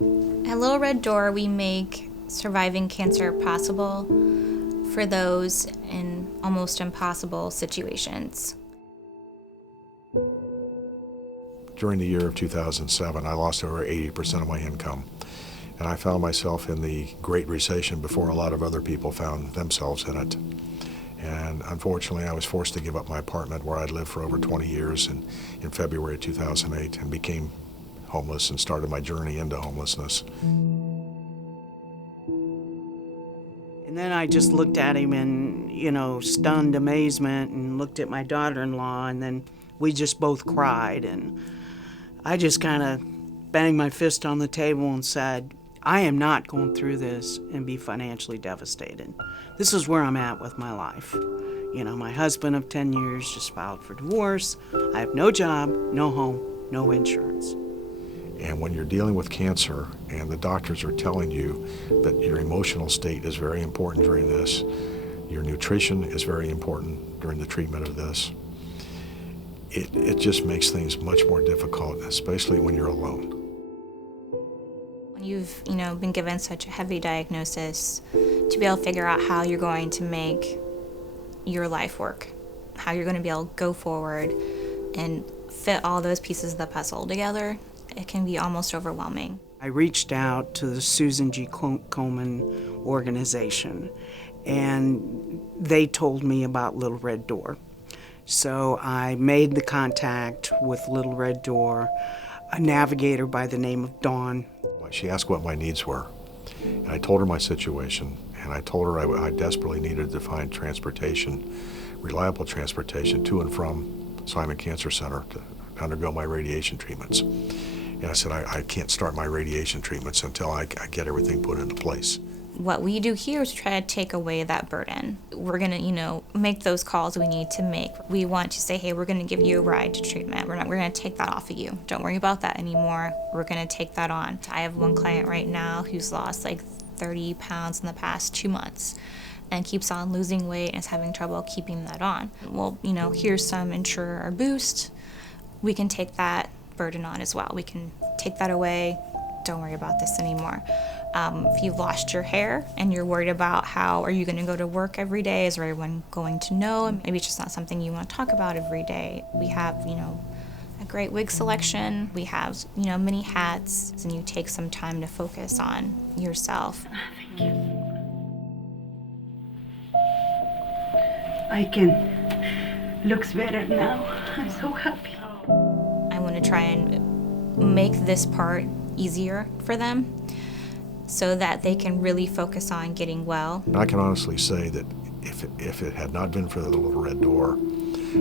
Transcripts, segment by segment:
At Little Red Door, we make surviving cancer possible for those in almost impossible situations. During the year of 2007, I lost over 80% of my income, and I found myself in the Great Recession before a lot of other people found themselves in it. And unfortunately, I was forced to give up my apartment where I'd lived for over 20 years in February of 2008 and became homeless and started my journey into homelessness. And then I just looked at him in, stunned amazement, and looked at my daughter-in-law, and then we just both cried. And I just kind of banged my fist on the table and said, I am not going through this and be financially devastated. This is where I'm at with my life. My husband of 10 years just filed for divorce. I have no job, no home, no insurance. And when you're dealing with cancer and the doctors are telling you that your emotional state is very important during this, your nutrition is very important during the treatment of this, it just makes things much more difficult, especially when you're alone. When you've, been given such a heavy diagnosis, to be able to figure out how you're going to make your life work, how you're going to be able to go forward and fit all those pieces of the puzzle together, it can be almost overwhelming. I reached out to the Susan G. Komen organization, and they told me about Little Red Door. So I made the contact with Little Red Door, a navigator by the name of Dawn. She asked what my needs were, and I told her my situation, and I told her I desperately needed to find transportation, reliable transportation to and from Simon Cancer Center to undergo my radiation treatments. And I said, I can't start my radiation treatments until I get everything put into place. What we do here is try to take away that burden. We're going to, make those calls we need to make. We want to say, hey, we're going to give you a ride to treatment. We're going to take that off of you. Don't worry about that anymore. We're going to take that on. I have one client right now who's lost like 30 pounds in the past 2 months and keeps on losing weight and is having trouble keeping that on. Well, here's some insurer or boost. We can take that burden on as well. We can take that away. Don't worry about this anymore. If you've lost your hair and you're worried about how are you going to go to work every day, is everyone going to know? And maybe it's just not something you want to talk about every day. We have, a great wig selection. We have, mini hats, and you take some time to focus on yourself. Thank you. I can. Looks better now. I'm so happy. I want to try and make this part easier for them so that they can really focus on getting well. I can honestly say that if it had not been for the Little Red Door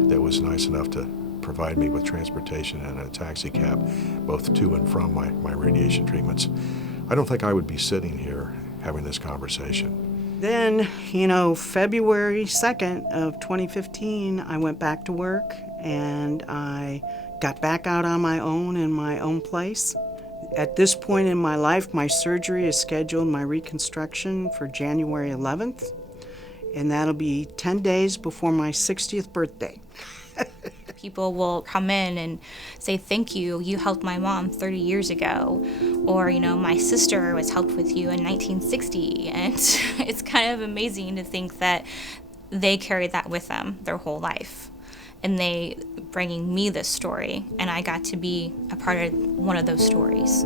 that was nice enough to provide me with transportation and a taxi cab, both to and from my radiation treatments, I don't think I would be sitting here having this conversation. Then, February 2nd of 2015, I went back to work, and I got back out on my own in my own place. At this point in my life, my surgery is scheduled, my reconstruction, for January 11th, and that'll be 10 days before my 60th birthday. People will come in and say, thank you, you helped my mom 30 years ago. Or, my sister was helped with you in 1960. And it's kind of amazing to think that they carried that with them their whole life. And they bringing me this story, and I got to be a part of one of those stories.